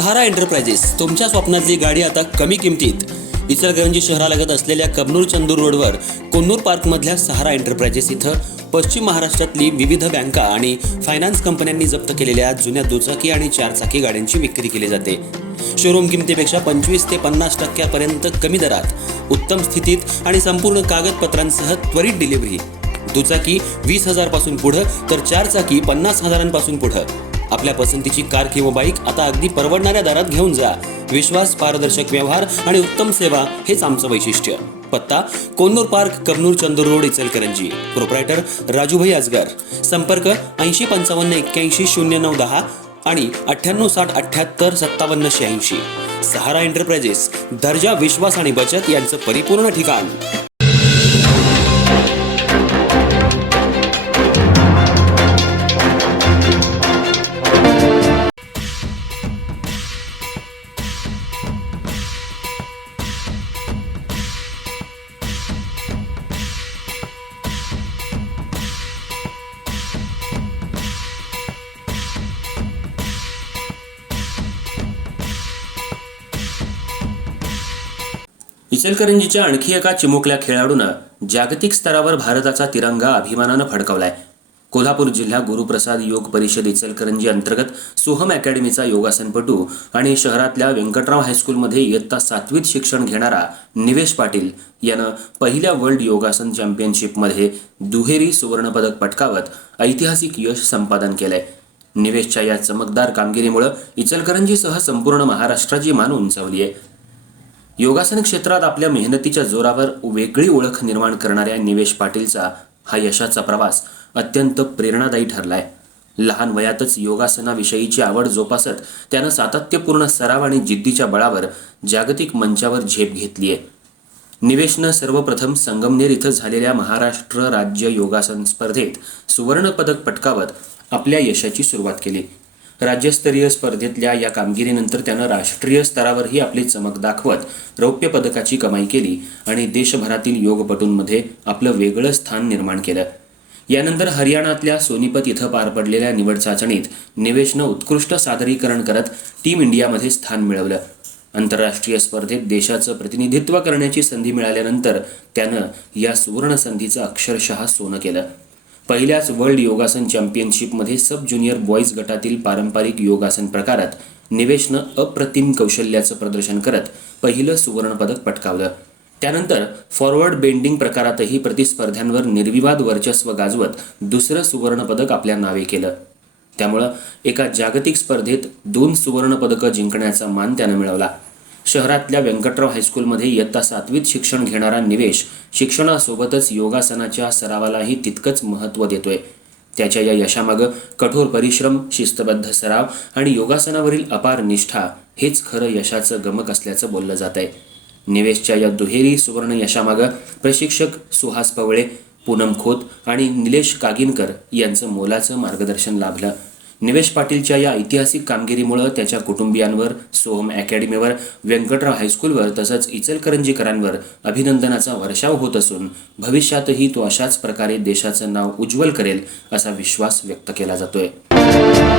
सहारा enterprises तुमच्या स्वप्नातली गाडी आता कमी किमतीत. इचलकरंजी शहरालगत असलेल्या कबनूर चंदूर रोडवर कोन्नूर पार्कमधल्या सहारा एंटरप्राइजेस इथं पश्चिम महाराष्ट्रातली विविध बँका आणि फायनान्स कंपन्यांनी जप्त केलेल्या जुन्या दुचाकी आणि चारचाकी गाड्यांची विक्री केली जाते. शोरूम किमतीपेक्षा 25 ते 50% कमी दरात, उत्तम स्थितीत आणि संपूर्ण कागदपत्रांसह त्वरित डिलिव्हरी. दुचाकी 20,000 पासून पुढे तर चारचाकी 50,000 पुढे. आपल्या पसंतीची कार किंवा बाईक आता अगदी परवडणाऱ्या दरात घेऊन जा. विश्वास, पारदर्शक व्यवहार आणि उत्तम सेवा हेच आमचं वैशिष्ट्य. पत्ता Konnur park, Kabnur Chandur road, Ichalkaranji. Proprietor Rajubhai Ajgar. संपर्क 8055810910 आणि 9860785786. सहारा एंटरप्राइजेस, दर्जा, विश्वास आणि बचत यांचं परिपूर्ण ठिकाण. इचलकरंजीच्या आणखी एका चिमुकल्या खेळाडूनं जागतिक स्तरावर भारताचा तिरंगा अभिमानानं फडकवलाय. कोल्हापूर जिल्हा गुरुप्रसाद योग परिषद इचलकरंजी अंतर्गत सोहम अकॅडमीचा योगासनपटू आणि शहरातल्या व्यंकटराव हायस्कूलमध्ये इयत्ता 7वीत शिक्षण घेणारा निवेश पाटील यानं पहिल्या वर्ल्ड योगासन चॅम्पियनशिपमध्ये दुहेरी सुवर्णपदक पटकावत ऐतिहासिक यश संपादन केलंय. निवेशच्या या चमकदार कामगिरीमुळे इचलकरंजीसह संपूर्ण महाराष्ट्राची मान उंचावली आहे. योगासन क्षेत्रात आपल्या मेहनतीच्या जोरावर वेगळी ओळख निर्माण करणाऱ्या निवेश पाटीलचा हा यशाचा प्रवास अत्यंत प्रेरणादायी ठरलाय. लहान वयातच योगासनाविषयीची आवड जोपासत त्यानं सातत्यपूर्ण सराव आणि जिद्दीच्या बळावर जागतिक मंचावर झेप घेतलीय. निवेशनं सर्वप्रथम संगमनेर इथं झालेल्या महाराष्ट्र राज्य योगासन स्पर्धेत सुवर्णपदक पटकावत आपल्या यशाची सुरुवात केली. राज्यस्तरीय स्पर्धेतल्या या कामगिरीनंतर त्यानं राष्ट्रीय स्तरावरही आपली चमक दाखवत रौप्य पदकाची कमाई केली आणि देशभरातील योगपटूंमध्ये आपलं वेगळं स्थान निर्माण केलं. यानंतर हरियाणातल्या सोनीपत इथं पार पडलेल्या निवड चाचणीत निवेशनं उत्कृष्ट सादरीकरण करत टीम इंडियामध्ये स्थान मिळवलं. आंतरराष्ट्रीय स्पर्धेत देशाचं प्रतिनिधित्व करण्याची संधी मिळाल्यानंतर त्यानं या सुवर्ण संधीचं अक्षरशः सोनं केलं. पहिल्याच वर्ल्ड योगासन चॅम्पियनशिपमध्ये सब ज्युनियर बॉईज गटातील पारंपरिक योगासन प्रकारात निवेशनं अप्रतिम कौशल्याचं प्रदर्शन करत पहिलं सुवर्णपदक पटकावलं. त्यानंतर फॉरवर्ड बेंडिंग प्रकारातही प्रतिस्पर्ध्यांवर निर्विवाद वर्चस्व गाजवत दुसरं सुवर्णपदक आपल्या नावे केलं. त्यामुळं एका जागतिक स्पर्धेत 2 सुवर्णपदकं जिंकण्याचा मान त्यानं मिळवला. शहरातल्या व्यंकटराव हायस्कूलमध्ये इयत्ता 7वीत शिक्षण घेणारा निवेश शिक्षणासोबतच योगासनाच्या सरावालाही तितकंच महत्त्व देतोय. त्याच्या या यशामागं कठोर परिश्रम, शिस्तबद्ध सराव आणि योगासनावरील अपार निष्ठा हेच खरं यशाचं गमक असल्याचं बोललं जात आहे. निवेशच्या या दुहेरी सुवर्ण यशामागं प्रशिक्षक सुहास पवळे, पूनम खोत आणि निलेश कागिनकर यांचं मोलाचं मार्गदर्शन लाभलं. निवेश पाटीलच्या या ऐतिहासिक कामगिरीमुळे त्याच्या कुटुंबियांवर, सोहम अकॅडमीवर, व्यंकटराव हायस्कूलवर तसंच इचलकरंजीकरांवर अभिनंदनाचा वर्षाव होत असून भविष्यातही तो अशाच प्रकारे देशाचं नाव उज्ज्वल करेल असा विश्वास व्यक्त केला जातोय.